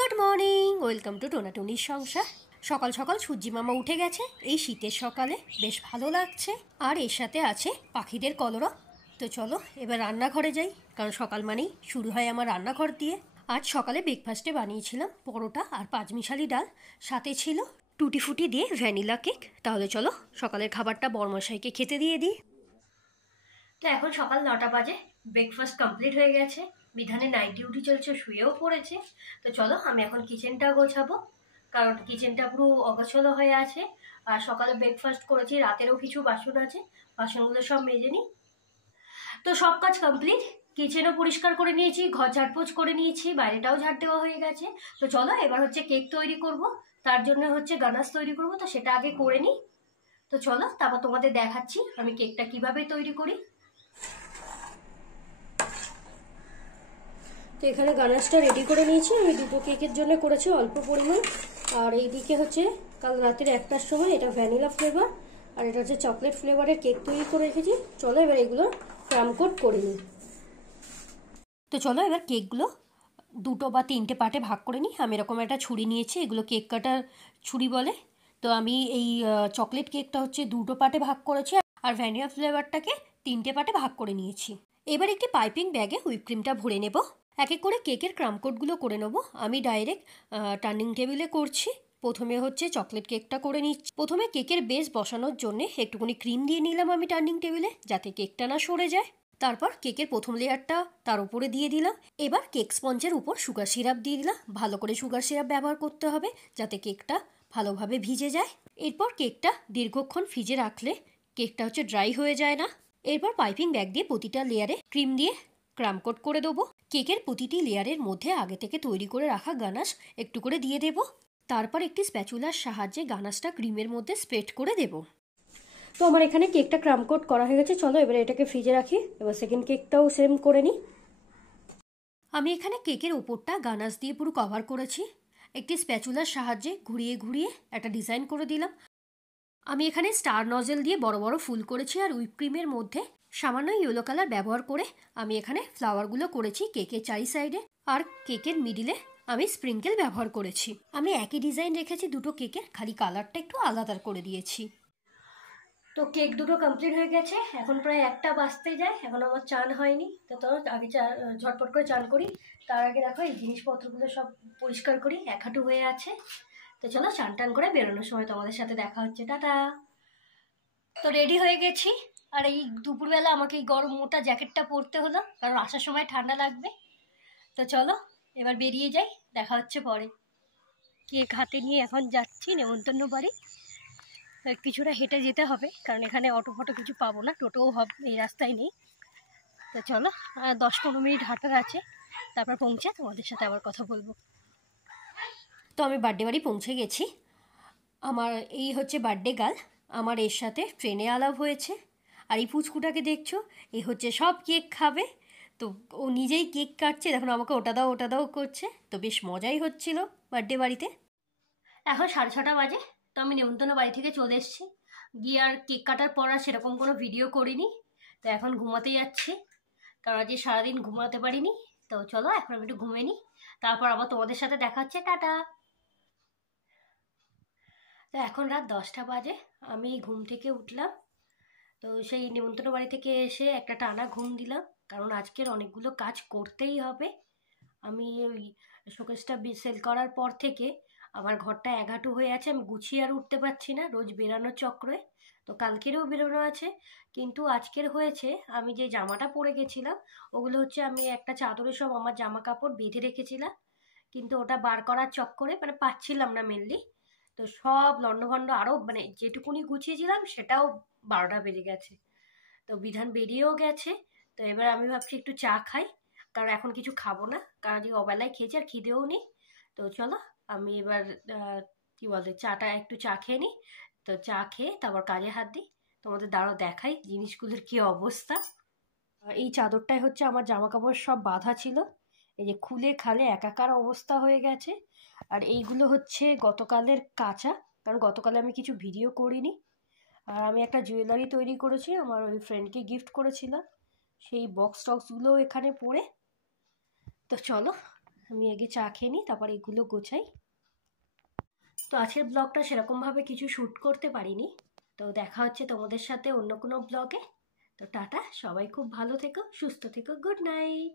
Good morning, welcome to টোনাটুনির সংসার। সকাল সকাল সূর্যি মামা উঠে গেছে এই শীতের সকালে, বেশ ভালো লাগছে। আর এর সাথে আছে পাখিদের কলরব। তো চলো এবার রান্নাঘরে যাই, কারণ সকাল মানেই শুরু হয় আমার রান্নাঘর দিয়ে। আজ সকালে ব্রেকফাস্টে বানিয়েছিলাম পরোটা আর পাঁচমিশালি ডাল, সাথে ছিল টুটি ফুটি দিয়ে ভ্যানিলা কেক। তাহলে চলো সকালের খাবারটা বড়মশাইকে খেতে দিয়ে দিই। তো এখন সকাল 9টা বাজে, ব্রেকফাস্ট কমপ্লিট হয়ে গেছে। বিধানে নাইট ডিউটি চলছে, শুয়েও পড়েছে। তো চলো আমি এখন কিচেনটা গোছাবো, কারণ কিচেনটা পুরো অগোছালো হয়ে আছে। আর সকালে ব্রেকফাস্ট করেছি, রাতেরও কিছু বাসন আছে, বাসনগুলো সব মেজে নিই। তো সব কাজ কমপ্লিট, কিচেনও পরিষ্কার করে নিয়েছি, ঘর ঝাড়পোছ করে নিয়েছি, বাইরেটাও ঝাড় দেওয়া হয়ে গেছে। তো চলো এবার হচ্ছে কেক তৈরি করব, তার জন্য হচ্ছে গানাশ তৈরি করব, তো সেটা আগে করে নিই। তো চলো তারপর তোমাদের দেখাচ্ছি আমি কেকটা কিভাবে তৈরি করি। তো এখানে গানাশটা রেডি করে নিয়েছি, আমি দুটো কেকের জন্য করেছি অল্প পরিমাণ। আর এইদিকে হচ্ছে কাল রাতের 1টার সময় এটা ভ্যানিলা ফ্লেভার, আর এটা হচ্ছে চকলেট ফ্লেভারের কেক তৈরি করে রেখেছি। চলো এবার এগুলো ক্রাম কোট করে নিই। তো চলো এবার কেকগুলো 2 বা 3টে পার্টে ভাগ করে নিই। আমি এরকম একটা ছুরি নিয়েছি, এগুলো কেক কাটার ছুরি বলে। তো আমি এই চকলেট কেকটা হচ্ছে 2 পার্টে ভাগ করেছি, আর ভ্যানিলা ফ্লেভারটাকে 3টে পার্টে ভাগ করে নিয়েছি। এবার একটি পাইপিং ব্যাগে হুইপ ক্রিমটা ভরে নেব। এক এক করে কেকের ক্রামকোটগুলো করে নেব। আমি ডাইরেক্ট টার্নিং টেবিলে করছি। প্রথমে হচ্ছে চকলেট কেকটা করে নিচ্ছি। প্রথমে কেকের বেস বসানোর জন্য একটুখানি ক্রিম দিয়ে নিলাম আমি টার্নিং টেবিলে, যাতে কেকটা না সরে যায়। তারপর কেকের প্রথম লেয়ারটা তার উপরে দিয়ে দিলাম। এবার কেক স্পঞ্জের উপর সুগার সিরাপ দিয়ে দিলাম। ভালো করে সুগার সিরাপ ব্যবহার করতে হবে, যাতে কেকটা ভালোভাবে ভিজে যায়। এরপর কেকটা দীর্ঘক্ষণ ফ্রিজে রাখলে কেকটা হচ্ছে ড্রাই হয়ে যায় না। এরপর পাইপিং ব্যাগ দিয়ে প্রতিটা লেয়ারে ক্রিম দিয়ে ক্রামকোট করে দেবো। কেকের প্রতিটি লেয়ারের মধ্যে আগে থেকে তৈরি করে রাখা গানাশ একটু করে দিয়ে দেব। তারপর একটি স্প্যাচুলার সাহায্যে গানাশটা ক্রিমের মধ্যে স্প্রেড করে দেব। তো আমার এখানে কেকটা ক্রামকোট করা হয়ে গেছে, চলো এবারে এটাকে ফ্রিজে রাখি। এবার সেকেন্ড কেকটাও সেম করে নিই। আমি এখানে কেকের ওপরটা গানাশ দিয়ে পুরো কভার করেছি। একটি স্প্যাচুলার সাহায্যে ঘুরিয়ে ঘুরিয়ে একটা ডিজাইন করে দিলাম। আমি এখানে স্টার নজেল দিয়ে বড় বড় ফুল করেছি, আর হুইপ ক্রিমের মধ্যে সামান্য ইয়েলো কালার ব্যবহার করে আমি এখানে ফ্লাওয়ারগুলো করেছি কেকের চারি সাইডে। আর কেকের মিডিলে আমি স্প্রিঙ্কেল ব্যবহার করেছি। আমি একই ডিজাইন রেখেছি দুটো কেকের, খালি কালারটা একটু আলাদা করে দিয়েছি। তো কেক দুটো কমপ্লিট হয়ে গেছে, এখন প্রায় 1টা বাজতে যায়, এখন আমার চান হয়নি। তো আগে ঝটপট করে চান করি। তার আগে দেখো এই জিনিসপত্রগুলো সব পরিষ্কার করি, এক হাঁটু হয়ে আছে। তো চলো চান টান করে বেরোনোর সময় তোমাদের সাথে দেখা হচ্ছে। টাটা। তো রেডি হয়ে গেছি, আর এই দুপুরবেলা আমাকে এই গরম মোটা জ্যাকেটটা পরতে হলো, কারণ আসার সময় ঠান্ডা লাগবে। তো চলো এবার বেরিয়ে যাই, দেখা হচ্ছে পরে। কেক হাতে নিয়ে এখন যাচ্ছি নেমন্তন্ন বাড়ি। কিছুটা হেঁটে যেতে হবে, কারণ এখানে অটো ফটো কিছু পাবো না, টোটোও হবে এই রাস্তায় নেই। তো চলো 10-15 মিনিট হাঁটার আছে, তারপর পৌঁছে তোমাদের সাথে আবার কথা বলবো। তো আমি বার্থডে বাড়ি পৌঁছে গেছি। আমার এই হচ্ছে বার্থডে গার্ল, আমার এর সাথে ট্রেনে আলাপ হয়েছে। আর এই পুচকুটাকে দেখছো, এই হচ্ছে সব কেক খাবে। তো ও নিজেই কেক কাটছে, দেখুন আমাকে ওটা দাও ওটা দাও করছে। তো বেশ মজাই হচ্ছিল বার্থডে বাড়িতে। এখন 6:30 বাজে, তো আমি নেমন্তন্ন বাড়ি থেকে চলে এসেছি। গিয়ে আর কেক কাটার পর আর সেরকম কোনো ভিডিও করিনি। তো এখন ঘুমাতে যাচ্ছি, কারণ আজকে সারাদিন ঘুমাতে পারিনি। তো চলো এখন আমি একটু ঘুমিয়ে নিই, তারপর আবার তোমাদের সাথে দেখা হচ্ছে। টাটা। তো এখন রাত 10টা বাজে, আমি ঘুম থেকে উঠলাম। তো সেই নিমন্ত্রণ বাড়ি থেকে এসে একটা টানা ঘুম দিলাম, কারণ আজকের অনেকগুলো কাজ করতেই হবে। আমি ওই শোকেসটা সেল করার পর থেকে আমার ঘরটা একহাঁটু হয়ে আছে, আমি গুছিয়ে আর উঠতে পারছি না রোজ বেরানোর চক্রে। তো কালকেরও বেরোনো আছে, কিন্তু আজকের হয়েছে আমি যে জামাটা পরে গেছিলাম, ওগুলো হচ্ছে আমি একটা চাদরে সব আমার জামা কাপড় বেঁধে রেখেছিলাম, কিন্তু ওটা বার করার চক্করে মানে পাচ্ছিলাম না মেনলি। তো সব লণ্ডভণ্ড, আরও মানে যেটুকুনি গুছিয়েছিলাম সেটাও 12টা বেজে গেছে। তো বিধান বেরিয়েও গেছে। তো এবার আমি ভাবছি একটু চা খাই, কারণ এখন কিছু খাবো না, কারণ আজকে অবেলায় খেয়েছি আর খিদেও নেই। তো চলো আমি এবার কি বলে চাটা একটু চা খেয়ে নিই। তো চা খেয়ে তারপর কাজে হাত দিই। তোমাদের দাঁড়াও দেখাই জিনিসগুলোর কি অবস্থা। এই চাদরটায় হচ্ছে আমার জামা কাপড় সব বাঁধা ছিল, এই যে খুলে খালে একাকার অবস্থা হয়ে গেছে। আর এইগুলো হচ্ছে গতকালের কাঁচা, কারণ গতকালে আমি কিছু ভিডিও করিনি। আর আমি একটা জুয়েলারি তৈরি করেছি, আমার ওই ফ্রেন্ডকে গিফট করেছিলাম, সেই বক্স টক্সগুলোও এখানে পড়ে। তো চলো আমি আগে চা খেয়ে নিই, তারপর এগুলো গোছাই। তো আজকের ব্লগটা সেরকমভাবে কিছু শ্যুট করতে পারিনি। তো দেখা হচ্ছে তোমাদের সাথে অন্য কোনো ব্লগে। তো টাটা, সবাই খুব ভালো থেকো, সুস্থ থেকো, গুড নাইট।